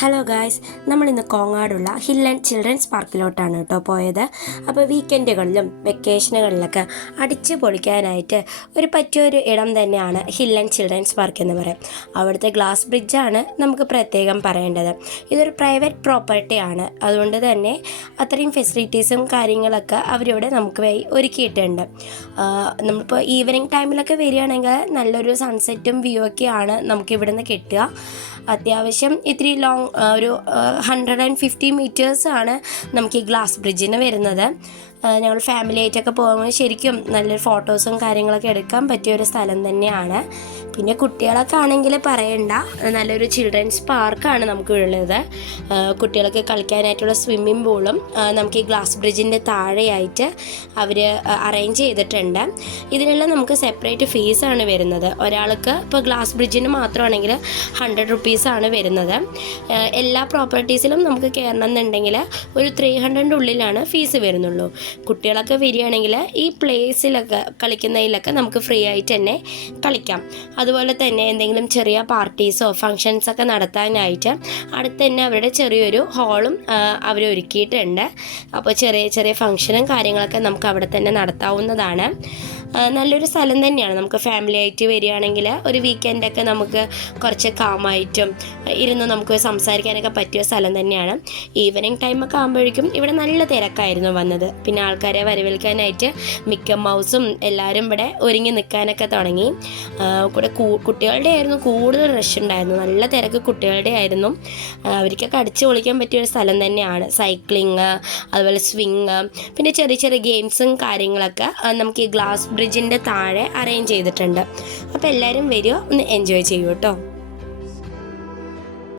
Hello guys, നമ്മളിന്ന് കോങ്ങാടുള്ള hill and children's പാർക്കിലോട്ടാണ് കേട്ടോ പോയത്. അപ്പോൾ വീക്കെൻഡുകളിലും വെക്കേഷനുകളിലൊക്കെ അടിച്ചു പൊളിക്കാനായിട്ട് പറ്റിയൊരു ഇടം തന്നെയാണ് ഹിൽ ആൻഡ് ചിൽഡ്രൻസ് പാർക്ക് എന്ന് പറയും. അവിടുത്തെ ഗ്ലാസ് ബ്രിഡ്ജാണ് നമുക്ക് പ്രത്യേകം പറയേണ്ടത്. ഇതൊരു പ്രൈവറ്റ് പ്രോപ്പർട്ടിയാണ്, അതുകൊണ്ട് തന്നെ അത്രയും ഫെസിലിറ്റീസും കാര്യങ്ങളൊക്കെ അവരിവിടെ നമുക്ക് ഒരുക്കിയിട്ടുണ്ട്. നമ്മളിപ്പോൾ ഈവനിങ് ടൈമിലൊക്കെ വരികയാണെങ്കിൽ നല്ലൊരു സൺസെറ്റും വ്യൂ ഒക്കെയാണ് നമുക്ക് ഇവിടുന്ന് കിട്ടുക. അത്യാവശ്യം ഇത്തിരി ലോങ് ഒരു 150 മീറ്റേഴ്സാണ് നമുക്ക് ഈ ഗ്ലാസ് ബ്രിഡ്ജിന് വരുന്നത്. ഞങ്ങൾ ഫാമിലി ആയിട്ടൊക്കെ പോകുമ്പോൾ ശരിക്കും നല്ലൊരു ഫോട്ടോസും കാര്യങ്ങളൊക്കെ എടുക്കാൻ പറ്റിയൊരു സ്ഥലം തന്നെയാണ്. പിന്നെ കുട്ടികളൊക്കെ ആണെങ്കിൽ പറയണ്ട, നല്ലൊരു ചിൽഡ്രൻസ് പാർക്കാണ് നമുക്ക് ഉള്ളത്. കുട്ടികൾക്ക് കളിക്കാനായിട്ടുള്ള സ്വിമ്മിംഗ് പൂളും നമുക്ക് ഈ ഗ്ലാസ് ബ്രിഡ്ജിൻ്റെ താഴെയായിട്ട് അവർ അറേഞ്ച് ചെയ്തിട്ടുണ്ട്. ഇതിനെല്ലാം നമുക്ക് സെപ്പറേറ്റ് ഫീസാണ് വരുന്നത്. ഒരാൾക്ക് ഇപ്പോൾ ഗ്ലാസ് ബ്രിഡ്ജിന് മാത്രമാണെങ്കിൽ 100 റുപ്പീസാണ് വരുന്നത്. എല്ലാ പ്രോപ്പർട്ടീസിലും നമുക്ക് കയറണം എന്നുണ്ടെങ്കിൽ ഒരു 300 ഉള്ളിലാണ് ഫീസ് വരുന്നുള്ളൂ. കുട്ടികളൊക്കെ വരികയാണെങ്കിൽ ഈ പ്ലേസിലൊക്കെ കളിക്കുന്നതിലൊക്കെ നമുക്ക് ഫ്രീ ആയിട്ട് തന്നെ കളിക്കാം. അതുപോലെ തന്നെ എന്തെങ്കിലും ചെറിയ പാർട്ടീസോ ഫങ്ഷൻസൊക്കെ നടത്താനായിട്ട് അടുത്ത് തന്നെ അവരുടെ ചെറിയൊരു ഹാളും അവർ ഒരുക്കിയിട്ടുണ്ട്. അപ്പോൾ ചെറിയ ചെറിയ ഫങ്ഷനും കാര്യങ്ങളൊക്കെ നമുക്ക് അവിടെ തന്നെ നടത്താവുന്നതാണ്. നല്ലൊരു സ്ഥലം തന്നെയാണ്. നമുക്ക് ഫാമിലി ആയിട്ട് വരികയാണെങ്കിൽ ഒരു വീക്കെൻഡൊക്കെ നമുക്ക് കുറച്ച് കാമായിട്ടും ഇരുന്ന് നമുക്ക് സംസാരിക്കാനൊക്കെ പറ്റിയ സ്ഥലം തന്നെയാണ്. ഈവനിങ് ടൈമൊക്കെ ആകുമ്പോഴേക്കും ഇവിടെ നല്ല തിരക്കായിരുന്നു വന്നത്. പിന്നെ ആൾക്കാരെ വരവേൽക്കാനായിട്ട് മിക്ക മൗസും എല്ലാവരും ഇവിടെ ഒരുങ്ങി നിൽക്കാനൊക്കെ തുടങ്ങി. കൂടെ കുട്ടികളുടെ ആയിരുന്നു കൂടുതൽ റഷ് ഉണ്ടായിരുന്നു. നല്ല തിരക്ക് കുട്ടികളുടെ ആയിരുന്നു. അവർക്കൊക്കെ അടിച്ചു പൊളിക്കാൻ പറ്റിയൊരു സ്ഥലം തന്നെയാണ്. സൈക്ലിങ്, അതുപോലെ സ്വിങ്, പിന്നെ ചെറിയ ചെറിയ ഗെയിംസും കാര്യങ്ങളൊക്കെ നമുക്ക് ഈ ഗ്ലാസ് ബ്രിഡ്ജിൻ്റെ താഴെ അറേഞ്ച് ചെയ്തിട്ടുണ്ട്. അപ്പോൾ എല്ലാവരും വരിക, ഒന്ന് എൻജോയ് ചെയ്യൂ കേട്ടോ.